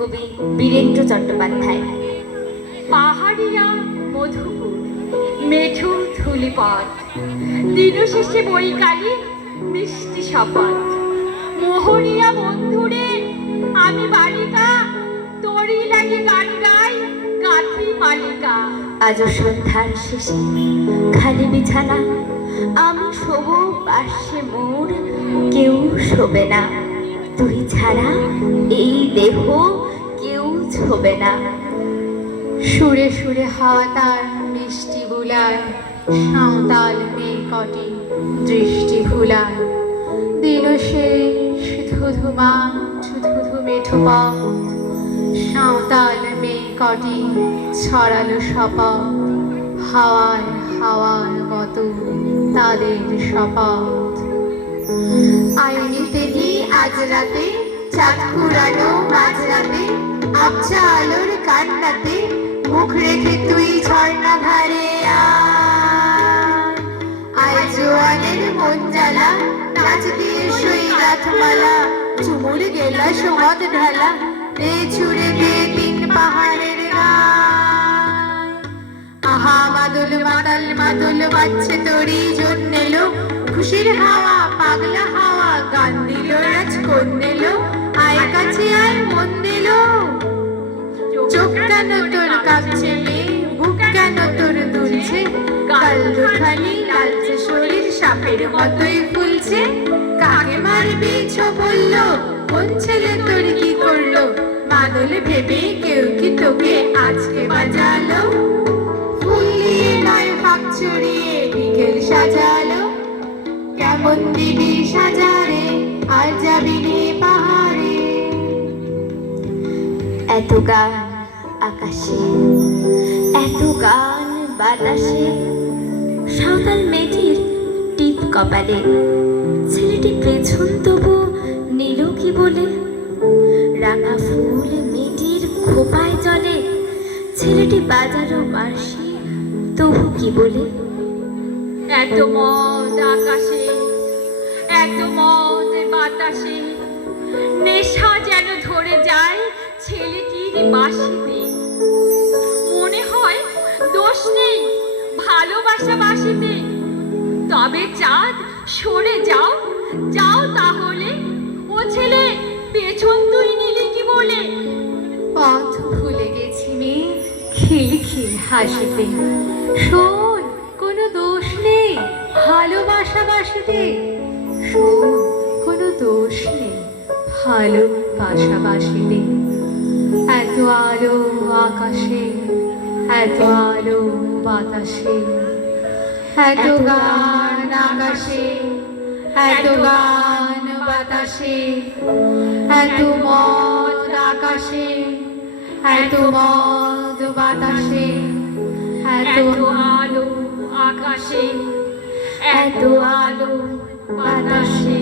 কবি বীরেন্দ্র চট্টোপাধ্যায়। পাহাড়িয়া মধুপুর মেঠো ধুলিপথ, দিনশেষে বৈকালী মিষ্টি শপথ। মোহরিয়া বন্ধুরে আমি বালিকা, তোরই লাগে গান গাই গাথি মালিকা। আজও সন্ধ্যার শেষে খালি বিছানা, আমি শোবো পাশে মোর, কেউ শোবে না। তুই ছাড়া এই দেহ কেউ ছোবে না। সুরে সুরে হাওয়া তার মিষ্টি বুলায়, সাঁওতাল মেয়ে কটি দৃষ্টি ভুলায়। দিনশেষ ধুধু মাঠ ধুধু মেঠো পথ, সাঁওতাল মেয়ে কটি ছড়ালো শপথ। হাওয়ায় হাওয়ার মতো তাদের শপথ। আয়নিতে নি আজ রাতে, চাঁদ পুরানো মাঝরাতে, আবছা আলোর কান্নাতে মুখ রেখে তুই ঝর্ণা ধারে আয়। জোয়ানের মন জ্বালা, নাচ দিয়ে সই রাতমালা, চুমুর গেলা সমত ঢালা, দে ছুড়ে দে তিন পাহাড়ের গায়। আহা মাদল মাতাল মাদল বাজছে তোরই জন্য এলো, খুশির হাওয়া পাগলা হাওয়া গান দিল রাজ কোন দিল। আয় কাছে আয় মন দিল, চোখ কেন তোর কাঁপছে মেয়ে, বুক কেন তোর দুলছে, গাল দুখানি লালচে শরীর সাপের মতোই ফুলছে। কাকে মারবি ছো বললো, কোন ছেলে তোর কি করলো, মাদল ভেবে কেউ কি তোকে আজকে বাজালো। ফুল দিয়ে নয় ফাঁক ছড়িয়ে বিকেল সাজালো, কেমন দিবি সাজারে আর যাবি রে পাহাড়ে। এত গান আকাশে, এত গান বাতাসে, সাঁওতাল মেয়েটির টিপ কপালে। ছেলেটি পেছন তবু নিল কি বলে, রাঙা ফুল মেয়েটির খোপায় জলে। ছেলেটি বাজালো বাঁশি তবু কি বলে। এত মদ আকাশে, এত মদ বাতাসে, নেশা যেন ধরে যায় ছেলেটির বাঁশিতে। মনে হয় দোষ নেই ভালোবাসা বাসিতে, তবে চাঁদ সরে যাও, যাও তাহলে। ও ছেলে পেছন তুই নিলি কি বলে। পথ ভুলে গেছি মেয়ে খিল খিল হাসিতে, শোন কোনো দোষ নেই ভালোবাসা বাসিতে। শোন কোনো দোষ নেই ভালোবাসা বাসিতে। এত আলো আকাশে, এত আলো বাতাসে, এত গান আকাশে, এত গান বাতাসে, এত মদ আকাশে, এত মদ বাতাসে, এত আলো আকাশে, এত আলো বাতাসে।